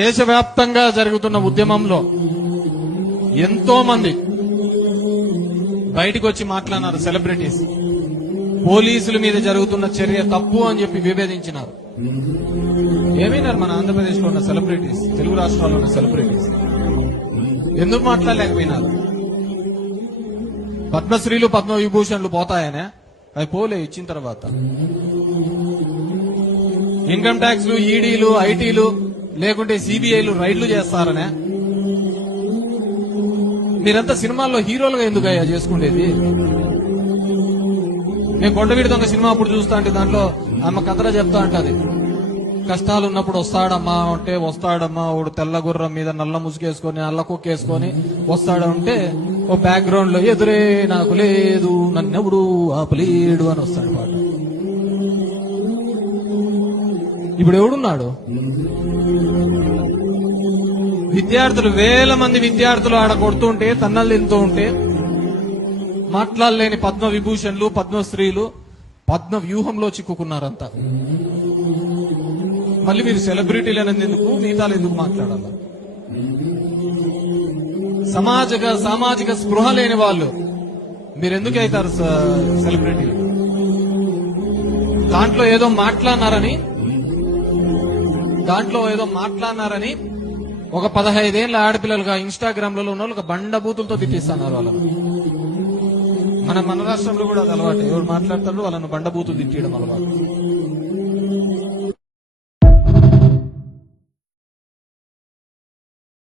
దేశవ్యాప్తంగా జరుగుతున్న ఉద్యమంలో ఎంతో మంది బయటికి వచ్చి మాట్లాడినారు. సెలబ్రిటీస్ పోలీసుల మీద జరుగుతున్న చర్య తప్పు అని చెప్పి విభేదించినారు. ఏమైనారు మన ఆంధ్రప్రదేశ్ లో ఉన్న సెలబ్రిటీస్, తెలుగు రాష్ట్రాల్లో ఉన్న సెలబ్రిటీస్ ఎందుకు మాట్లాడలేకపోయినారు? పద్మశ్రీలు పద్మవిభూషణ్లు పోతాయనే అవి పోలే ఇచ్చిన తర్వాత. ఇన్కమ్ ట్యాక్స్లు, ఈడీలు, ఐటీలు లేకుంటే సిబిఐలు రైడ్లు చేస్తారనే. మీరంతా సినిమాల్లో హీరోలుగా ఎందుకు అయ్యా చేసుకునేది? నేను కొండవీడి దొంగ సినిమా అప్పుడు చూస్తా అంటే దాంట్లో ఆమె కథలో చెప్తా అంటది, కష్టాలు ఉన్నప్పుడు వస్తాడమ్మా అంటే వస్తాడమ్మా, వాడు తెల్ల గుర్రం మీద నల్ల ముసుగేసుకొని నల్ల కుక్కేసుకొని వస్తాడంటే ఓ బ్యాక్గ్రౌండ్ లో ఎదురే నాకు లేదు నన్నెవడు ఆపలేడు అని వస్తాడు పాట. ఇప్పుడు ఎవడున్నాడు? విద్యార్థులు, వేల మంది విద్యార్థులు ఆడ కొడుతుంటే, తన్నలు తింటూ ఉంటే మాట్లాడలేని పద్మ విభూషణ్లు, పద్మశ్రీలు పద్మ వ్యూహంలో చిక్కుకున్నారంతా. మళ్ళీ మీరు సెలబ్రిటీలు అనేది ఎందుకు, మిగతాలు ఎందుకు మాట్లాడాలి? సామాజిక స్పృహ లేని వాళ్ళు మీరెందుకు అవుతారు సెలబ్రిటీలు? దాంట్లో ఏదో మాట్లాడినారని ఒక 15 ఏళ్ల ఆడపిల్లలుగా ఇన్స్టాగ్రామ్ లలో ఉన్న వాళ్ళు బండబూతులతో తిట్టిస్తున్నారు వాళ్ళను. మన రాష్ట్రంలో కూడా అది అలవాటు. ఎవరు మాట్లాడతారో వాళ్ళను బండబూతులు తిట్టడం అలవాటు.